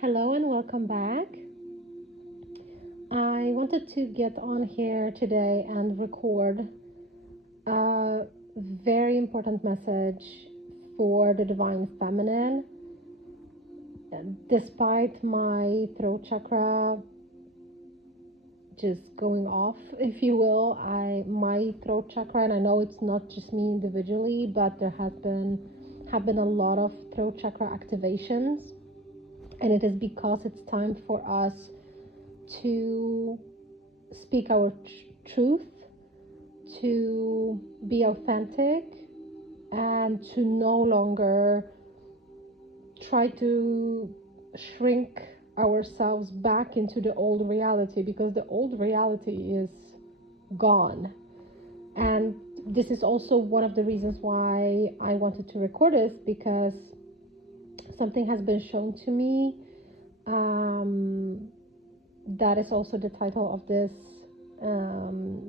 Hello and welcome back. I wanted to get on here today and record a very important message for the divine feminine. Despite my throat chakra just going off, if you will, my throat chakra, and I know it's not just me individually, but there have been a lot of throat chakra activations, and it is because it's time for us to speak our truth, to be authentic, and to no longer try to shrink ourselves back into the old reality, because the old reality is gone. And this is also one of the reasons why I wanted to record this, because something has been shown to me. That is also the title of this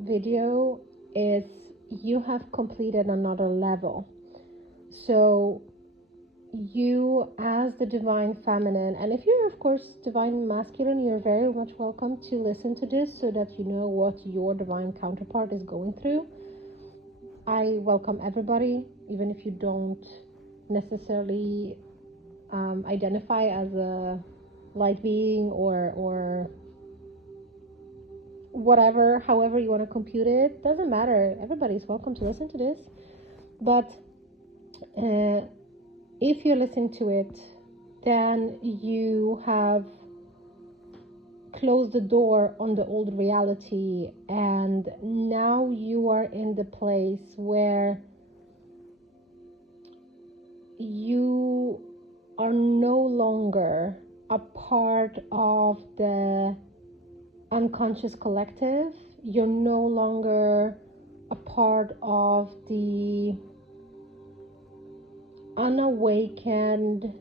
video, is you have completed another level. So you, as the divine feminine, and if you're of course divine masculine, you're very much welcome to listen to this so that you know what your divine counterpart is going through. I welcome everybody, even if you don't necessarily identify as a light being or whatever, however you want to compute it, doesn't matter. Everybody's welcome to listen to this. But if you're listening to it, then you have closed the door on the old reality, and now you are in the place where you are no longer a part of the unconscious collective. You're no longer a part of the unawakened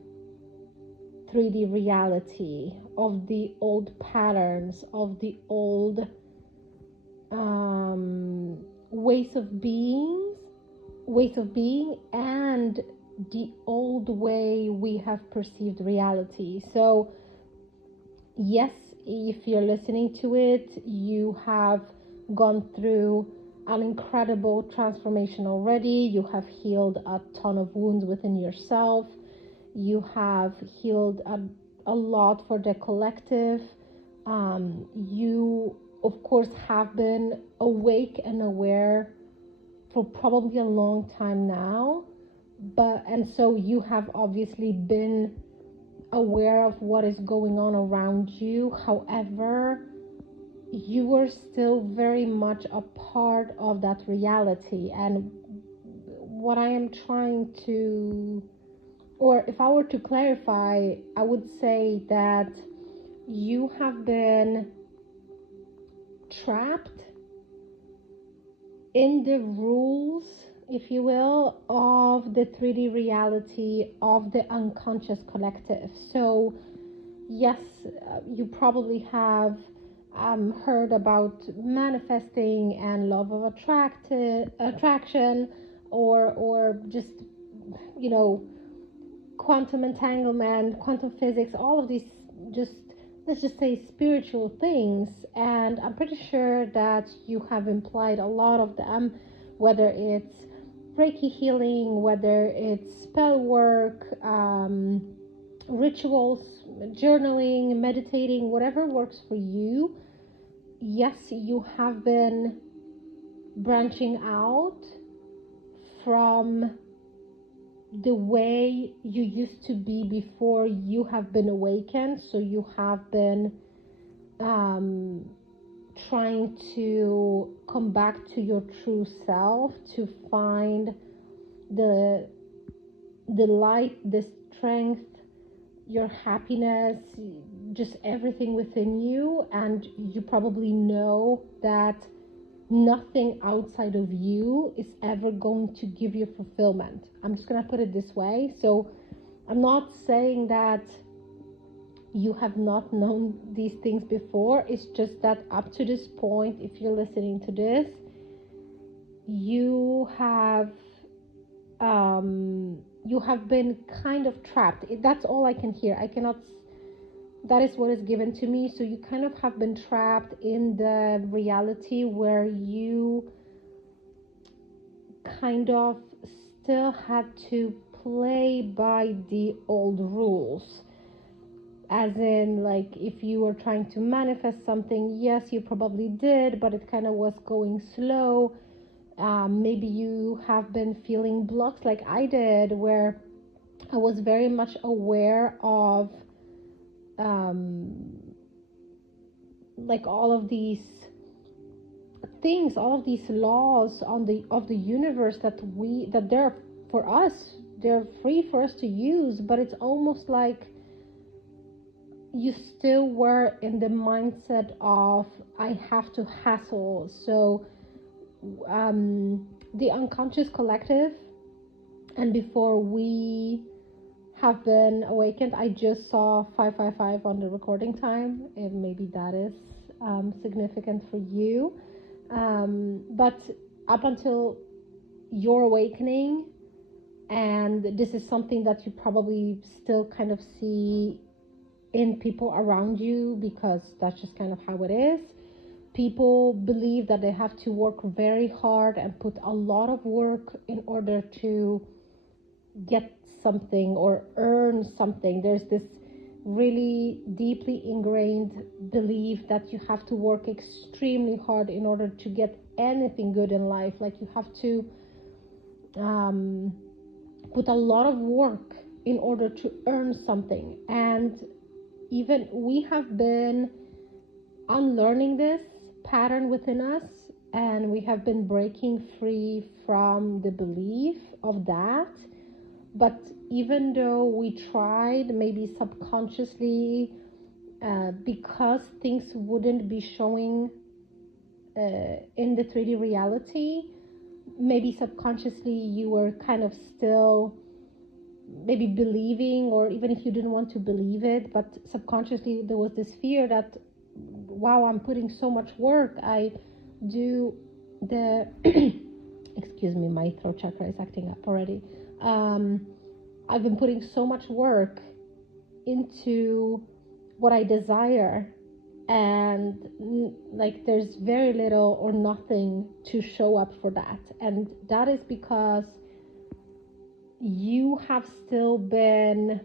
3D reality, of the old patterns, of the old ways of being, and the old way we have perceived reality. So yes, if you're listening to it, you have gone through an incredible transformation already. You have healed a ton of wounds within yourself. You have healed a lot for the collective. You, of course, have been awake and aware for probably a long time now. And so you have obviously been aware of what is going on around you. However, you are still very much a part of that reality. And what I am trying to, or if I were to clarify, I would say that you have been trapped in the rules, if you will, of the 3D reality of the unconscious collective. So yes, you probably have heard about manifesting and law of attraction, or just, quantum entanglement, quantum physics, all of these, just let's just say spiritual things. And I'm pretty sure that you have implied a lot of them, whether it's Reiki healing, whether it's spell work, rituals, journaling, meditating, whatever works for you. Yes, you have been branching out from the way you used to be before you have been awakened. So you have been trying to come back to your true self, to find the light, the strength, your happiness, just everything within you. And you probably know that nothing outside of you is ever going to give you fulfillment. I'm just going to put it this way. So I'm not saying that you have not known these things before. It's just that up to this point, if you're listening to this, you have been kind of trapped. That's all I can hear. I cannot that is what is given to me. So you kind of have been trapped in the reality where you kind of still had to play by the old rules. As in, like, if you were trying to manifest something, yes, you probably did, but it kind of was going slow. Maybe you have been feeling blocks like I did, where I was very much aware of like all of these things, all of these laws of the universe that they're for us, they're free for us to use, but it's almost like you still were in the mindset of I have to hustle. So the unconscious collective, and before we have been awakened, I just saw 555 on the recording time, and maybe that is significant for you. But up until your awakening, and this is something that you probably still kind of see in people around you, because that's just kind of how it is. People believe that they have to work very hard and put a lot of work in order to get something or earn something. There's this really deeply ingrained belief that you have to work extremely hard in order to get anything good in life. Like you have to put a lot of work in order to earn something. And even we have been unlearning this pattern within us, and we have been breaking free from the belief of that. But even though we tried, maybe subconsciously, because things wouldn't be showing in the 3D reality, maybe subconsciously you were kind of still maybe believing, or even if you didn't want to believe it, but subconsciously there was this fear that, wow, I'm putting so much work. I do the excuse me, my throat chakra is acting up already. I've been putting so much work into what I desire, and like there's very little or nothing to show up for that. And that is because you have still been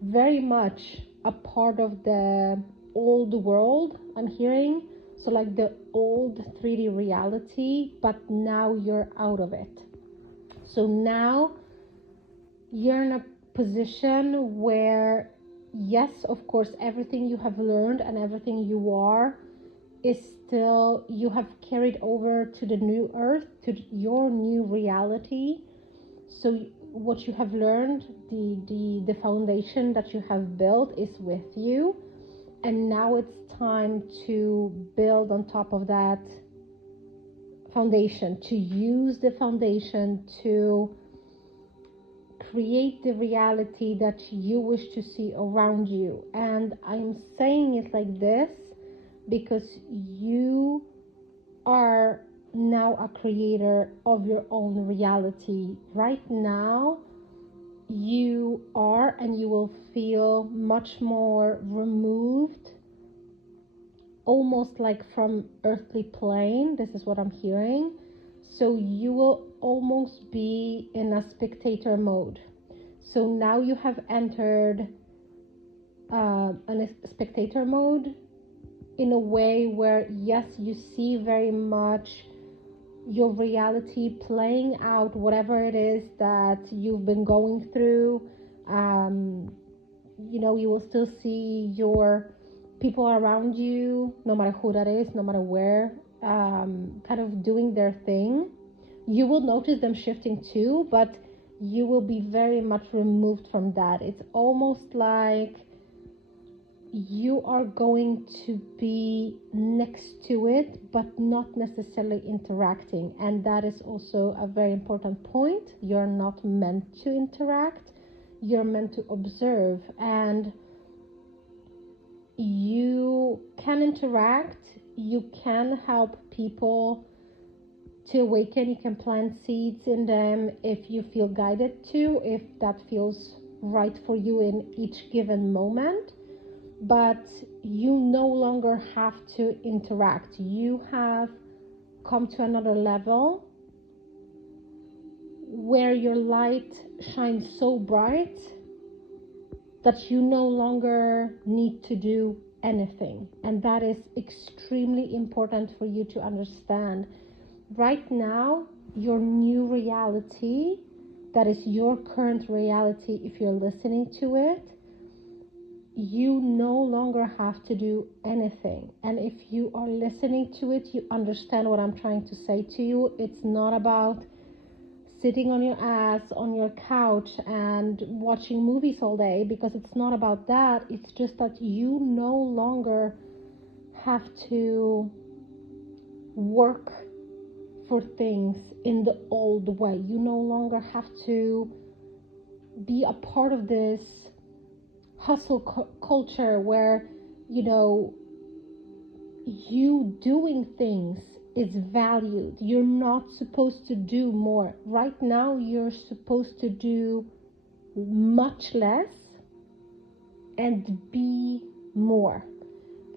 very much a part of the old world, I'm hearing. So like the old 3D reality, but now you're out of it. So now you're in a position where, yes, of course, everything you have learned and everything you are is still, you have carried over to the new earth, to your new reality. So what you have learned, the foundation that you have built is with you. And now it's time to build on top of that foundation, to use the foundation to create the reality that you wish to see around you. And I'm saying it like this because you are now a creator of your own reality. Right now, you are, and you will feel much more removed, almost like from earthly plane. This is what I'm hearing. So you will almost be in a spectator mode. So now you have entered a spectator mode in a way where, yes, you see very much your reality playing out, whatever it is that you've been going through. You will still see your people around you, no matter who that is, no matter where, kind of doing their thing. You will notice them shifting too, but you will be very much removed from that. It's almost like you are going to be next to it, but not necessarily interacting. And that is also a very important point. You're not meant to interact. You're meant to observe. And you can interact. You can help people to awaken. You can plant seeds in them if you feel guided to, if that feels right for you in each given moment. but you no longer have to interact. You have come to another level where your light shines so bright that you no longer need to do anything. And that is extremely important for you to understand. Right now, your new reality, that is your current reality, if you're listening to it, you no longer have to do anything. And if you are listening to it, you understand what I'm trying to say to you. It's not about sitting on your ass on your couch and watching movies all day, because it's not about that. It's just that you no longer have to work for things in the old way. You no longer have to be a part of this hustle culture where, you doing things is valued. You're not supposed to do more. Right now, you're supposed to do much less and be more.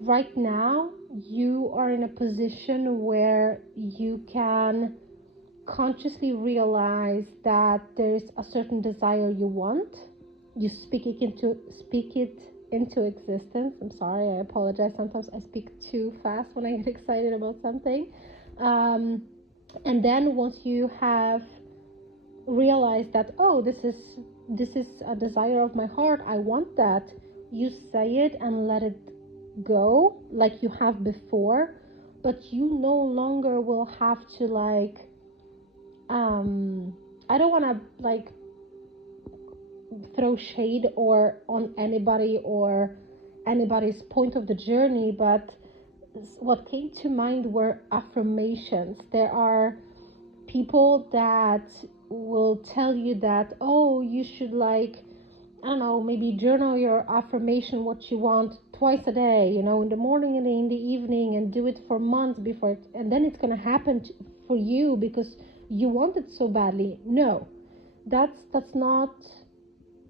Right now, you are in a position where you can consciously realize that there's a certain desire you want. You speak it into existence. I'm sorry, I apologize. Sometimes I speak too fast when I get excited about something. And then once you have realized that, oh, this is a desire of my heart, I want that, you say it and let it go like you have before. But you no longer will have to I don't want to throw shade or on anybody or anybody's point of the journey, but what came to mind were affirmations. There are people that will tell you that, oh, you should I don't know, maybe journal your affirmation, what you want, twice a day, in the morning and in the evening, and do it for months before and then it's going to happen for you because you want it so badly. No, that's not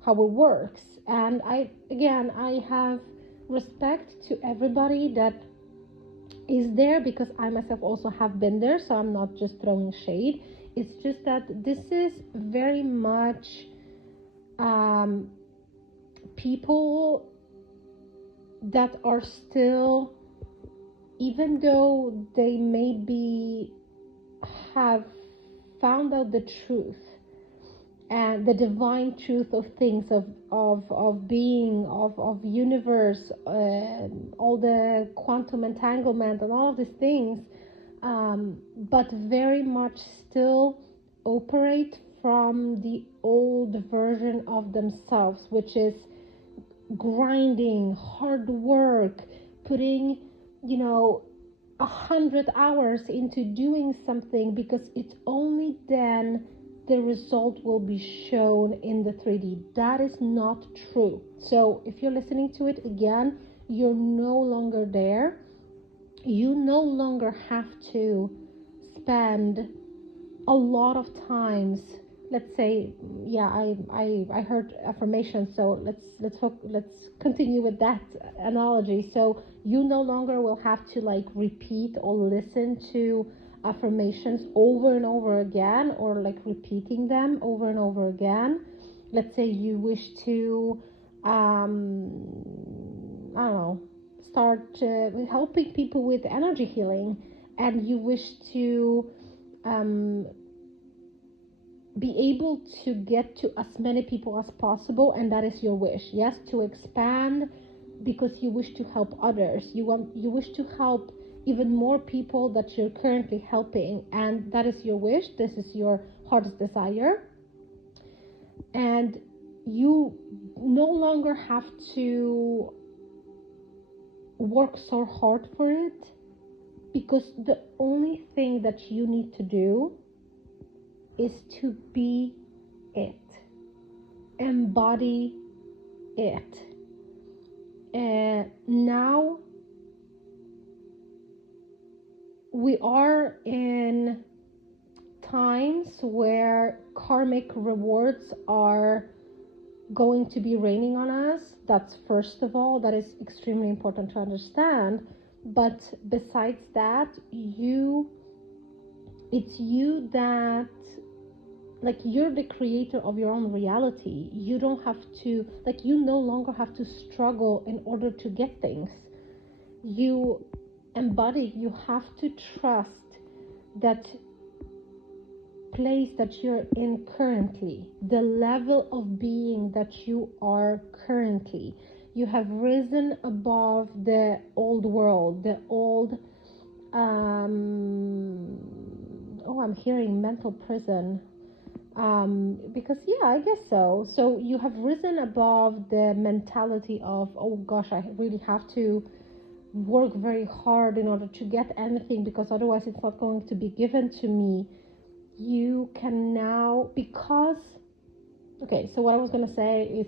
how it works. And I have respect to everybody that is there, because I myself also have been there, so I'm not just throwing shade. It's just that this is very much people that are still, even though they maybe have found out the truth and the divine truth of things, of being, of universe, all the quantum entanglement and all of these things, but very much still operate from the old version of themselves, which is grinding, hard work, putting 100 hours into doing something, because it's only then the result will be shown in the 3D. That is not true. So if you're listening to it again, you're no longer there. You no longer have to spend a lot of times. Let's say, I heard affirmation, so let's continue with that analogy. So you no longer will have to repeat or listen to affirmations over and over again, or repeating them over and over again. Let's say you wish to I don't know, start helping people with energy healing, and you wish to be able to get to as many people as possible, and that is your wish. Yes, to expand, because you wish to help others. You wish to help even more people that you're currently helping, and that is your wish. This is your heart's desire, and you no longer have to work so hard for it, because the only thing that you need to do is to be it, embody it. And now we are in times where karmic rewards are going to be raining on us. That's first of all, that is extremely important to understand. But besides that, it's you that, like, you're the creator of your own reality. You don't have to, like, you no longer have to struggle in order to get things. You embody, you have to trust that place that you're in currently, the level of being that you are currently. You have risen above the old world, the old, I'm hearing mental prison. Because yeah, I guess so. So you have risen above the mentality of, oh gosh, I really have to work very hard in order to get anything, because otherwise it's not going to be given to me. You can now, because, okay, so what I was going to say is,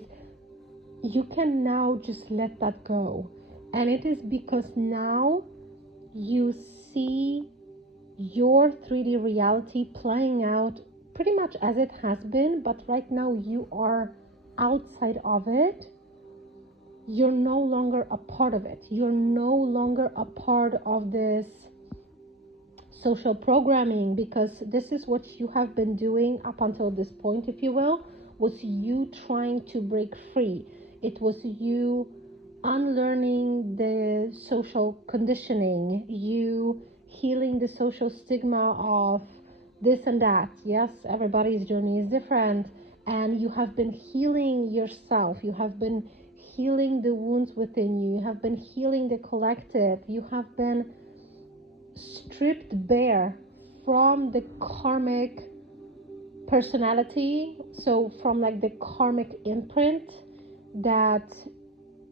you can now just let that go. And it is because now you see your 3D reality playing out pretty much as it has been, but right now you are outside of it. You're no longer a part of it. You're no longer a part of this social programming, because this is what you have been doing up until this point, if you will, was you trying to break free. It was you unlearning the social conditioning, you healing the social stigma of this and that. Yes, everybody's journey is different, and you have been healing yourself. You have been healing the wounds within you. You have been healing the collective. You have been stripped bare from the karmic personality, so from like the karmic imprint that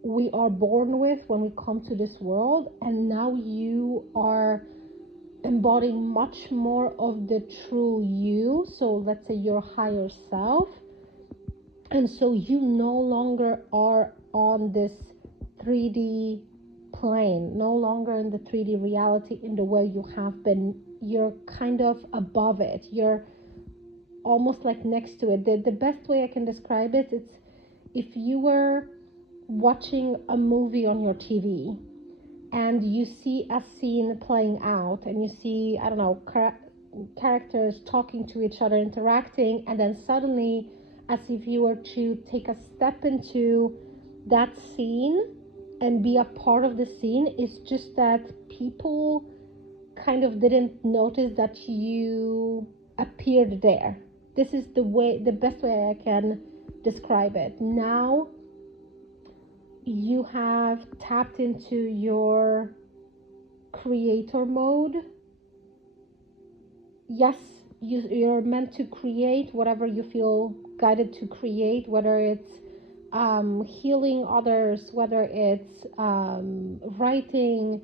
we are born with when we come to this world, and now you are embodying much more of the true you, so let's say your higher self. And so you no longer are on this 3D plane, no longer in the 3D reality in the way you have been. You're kind of above it. You're almost like next to it. The best way I can describe it, it's if you were watching a movie on your TV and you see a scene playing out, and you see, I don't know, characters talking to each other, interacting, and then suddenly, as if you were to take a step into that scene and be a part of the scene, it's just that people kind of didn't notice that you appeared there. This is the best way I can describe it. Now you have tapped into your creator mode. Yes, you're meant to create whatever you feel guided to create, whether it's healing others, whether it's writing,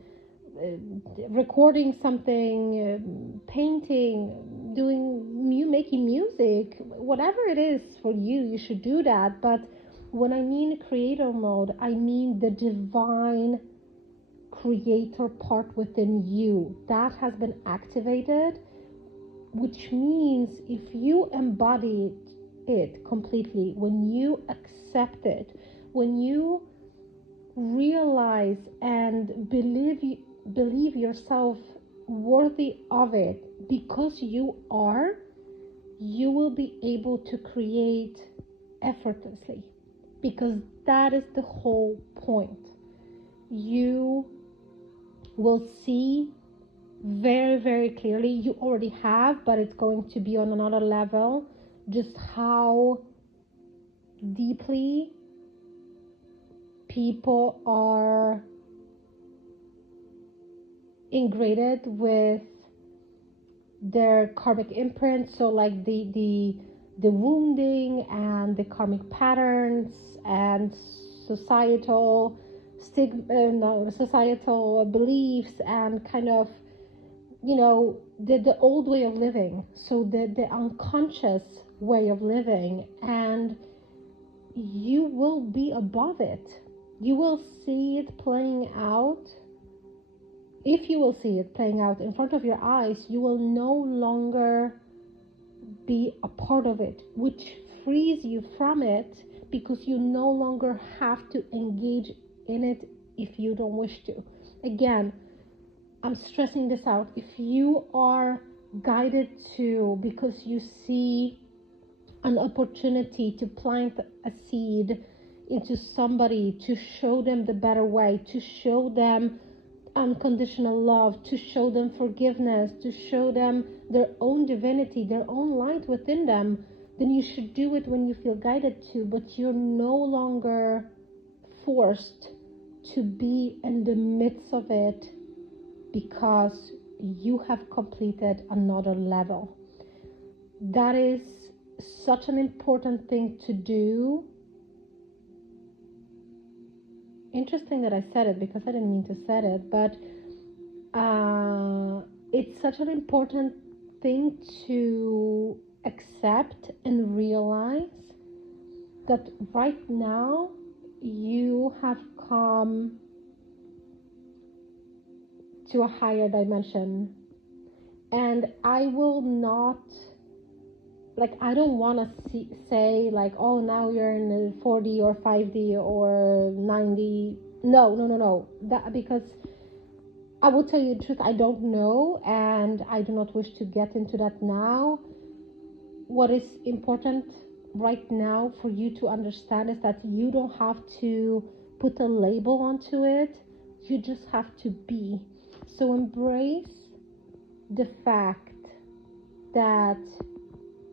recording something, painting, making music, whatever it is for you, you should do that. But when I mean creator mode, I mean the divine creator part within you that has been activated, which means if you embody it completely, when you accept it, when you realize and believe yourself worthy of it, because you are, you will be able to create effortlessly, because that is the whole point. You will see very, very clearly, you already have, but it's going to be on another level, just how deeply people are ingrained with their karmic imprint. So like the wounding and the karmic patterns and societal societal beliefs, and kind of, you know, the old way of living, so the unconscious way of living. And you will be above it. You will see it playing out. If you will see it playing out in front of your eyes, you will no longer be a part of it, which frees you from it, because you no longer have to engage in it if you don't wish to. Again, I'm stressing this out. If you are guided to, because you see an opportunity to plant a seed into somebody, to show them the better way, to show them unconditional love, to show them forgiveness, to show them their own divinity, their own light within them, then you should do it when you feel guided to, but you're no longer forced to be in the midst of it because you have completed another level. That is such an important thing to do. Interesting that I said it because I didn't mean to say it, but it's such an important thing to accept and realize that right now you have come to a higher dimension. And I will not, like, I don't want to say like, oh, now you're in the 4D or 5D or 9D. No. That, because I will tell you the truth, I don't know, and I do not wish to get into that now. What is important right now for you to understand is that you don't have to put a label onto it. You just have to be. So embrace the fact that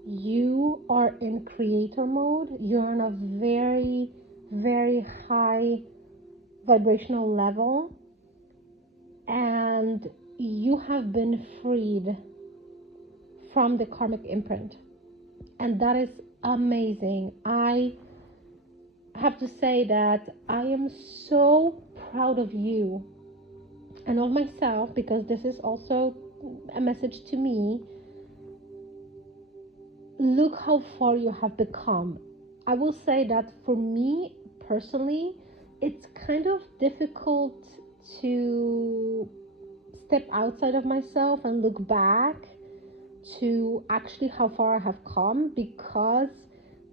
you are in creator mode. You're on a very, very high vibrational level, and you have been freed from the karmic imprint, and that is amazing. I have to say that I am so proud of you and of myself, because this is also a message to me. Look how far you have become. I will say that for me personally, it's kind of difficult to step outside of myself and look back to actually how far I have come, because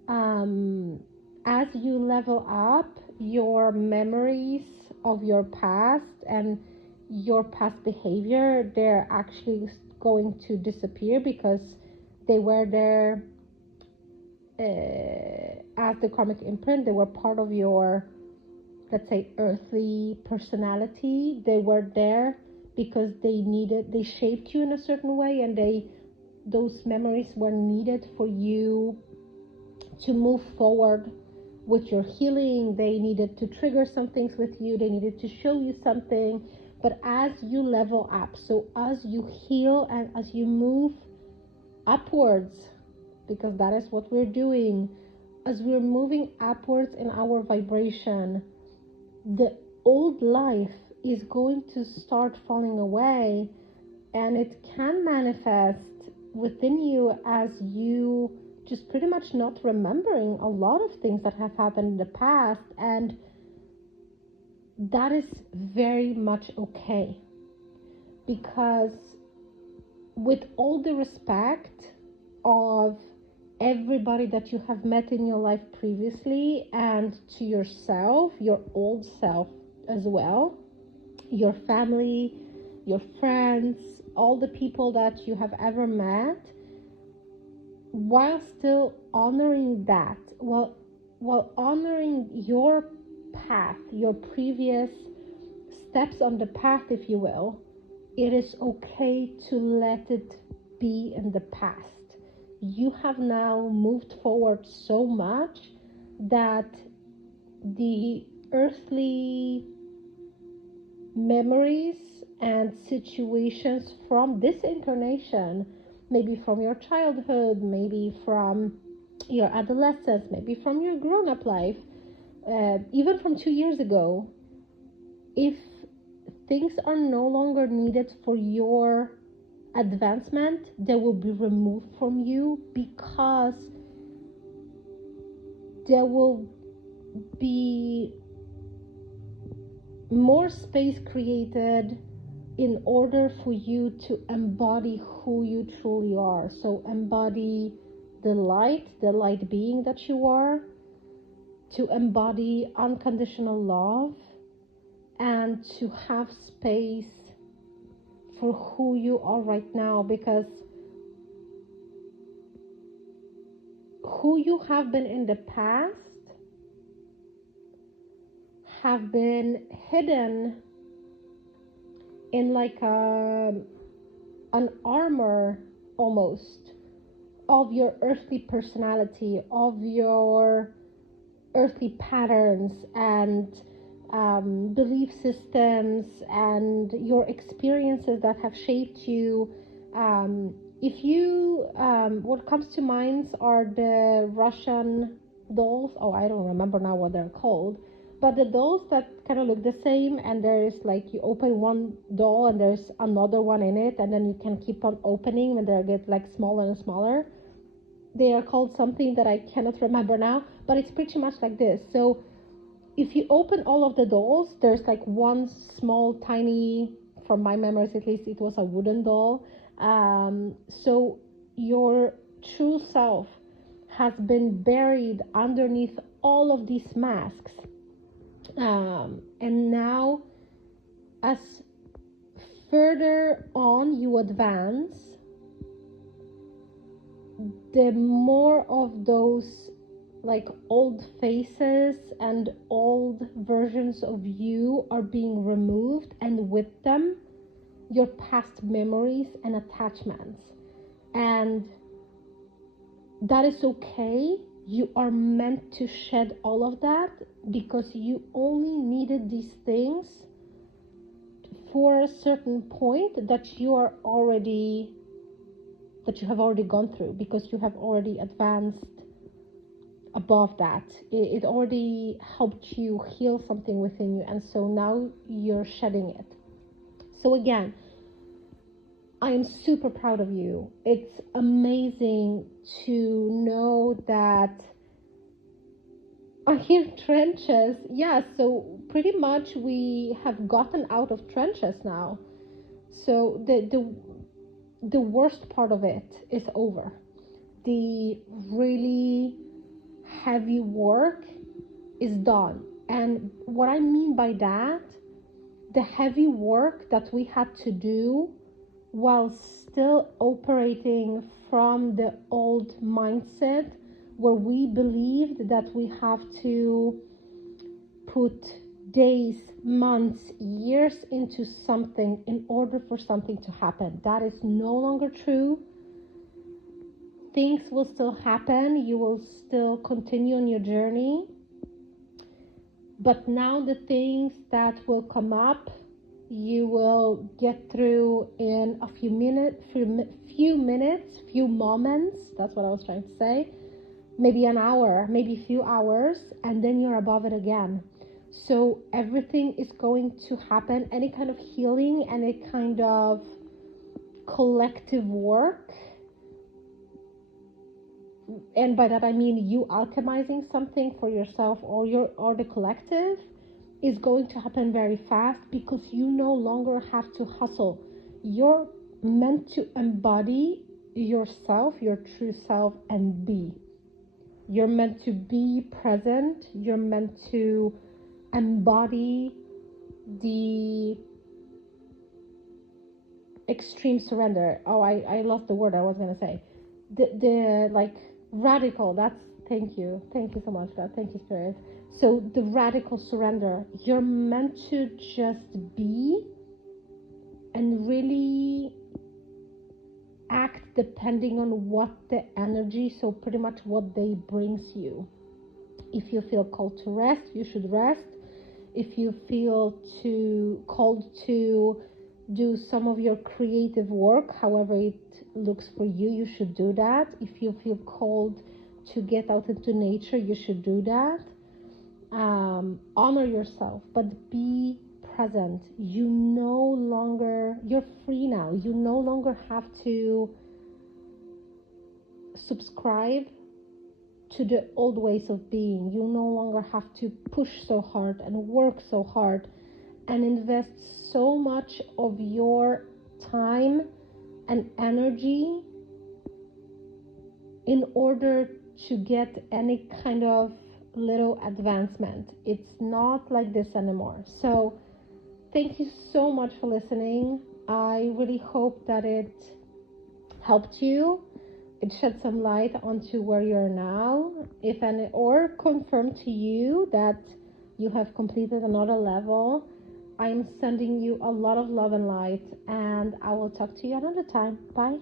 as you level up, your memories of your past and your past behavior, they're actually going to disappear because they were there as the karmic imprint. They were part of your, let's say, earthly personality. They were there because they shaped you in a certain way, and those memories were needed for you to move forward with your healing. They needed to trigger some things with you. They needed to show you something. But as you level up, so as you heal and as you move upwards, because that is what we're doing, as we're moving upwards in our vibration, the old life is going to start falling away, and it can manifest within you as you just pretty much not remembering a lot of things that have happened in the past, and that is very much okay. Because with all the respect of everybody that you have met in your life previously, and to yourself, your old self as well, your family, your friends, all the people that you have ever met, while still honoring that, while honoring your path, your previous steps on the path, if you will, it is okay to let it be in the past. You have now moved forward so much that the earthly memories and situations from this incarnation, maybe from your childhood, maybe from your adolescence, maybe from your grown-up life, even from 2 years ago, if things are no longer needed for your advancement, they will be removed from you, because there will be more space created in order for you to embody who you truly are. So embody the light being that you are, to embody unconditional love and to have space for who you are right now, because who you have been in the past have been hidden in like an armor almost of your earthly personality, of your earthly patterns and belief systems and your experiences that have shaped you. What comes to mind are the Russian dolls. Oh, I don't remember now what they're called, but the dolls that kind of look the same, and there's like, you open one doll and there's another one in it, and then you can keep on opening when they get like smaller and smaller. They are called something that I cannot remember now, but it's pretty much like this. So if you open all of the dolls, there's like one small tiny, from my memories at least, it was a wooden doll. So your true self has been buried underneath all of these masks. And now, as further on you advance, the more of those like old faces and old versions of you are being removed, and with them your past memories and attachments. And that is okay. You are meant to shed all of that, because you only needed these things for a certain point that you have already gone through, because you have already advanced above that. It already helped you heal something within you, and so now you're shedding it. So again, I am super proud of you. It's amazing to know that I hear trenches. Yeah, so pretty much we have gotten out of trenches now. So the worst part of it is over. The really heavy work is done. And what I mean by that, the heavy work that we had to do while still operating from the old mindset, where we believed that we have to put days, months, years into something in order for something to happen. That is no longer true. Things will still happen. You will still continue on your journey. But now the things that will come up, you will get through in a few moments. That's what I was trying to say. Maybe an hour, maybe a few hours, and then you're above it again. So everything is going to happen. Any kind of healing, any kind of collective work, and by that I mean you alchemizing something for yourself or the collective, is going to happen very fast, because you no longer have to hustle. You're meant to embody yourself, your true self, and be. You're meant to be present. You're meant to embody the extreme surrender. Oh, I lost the word I was going to say. The like radical, thank you so much, God, thank you, Spirit. So the radical surrender, you're meant to just be and really act depending on what the energy, so pretty much what day brings you. If you feel called to rest, you should rest. If you feel called to do some of your creative work, however it looks for you, you should do that. If you feel called to get out into nature, you should do that. Honor yourself, but be present. You're free now. You no longer have to subscribe to the old ways of being. You no longer have to push so hard and work so hard and invest so much of your time and energy in order to get any kind of little advancement. It's not like this anymore. So thank you so much for listening. I really hope that it helped you. It shed some light onto where you're now, if any, or confirm to you that you have completed another level. I'm sending you a lot of love and light, and I will talk to you another time. Bye.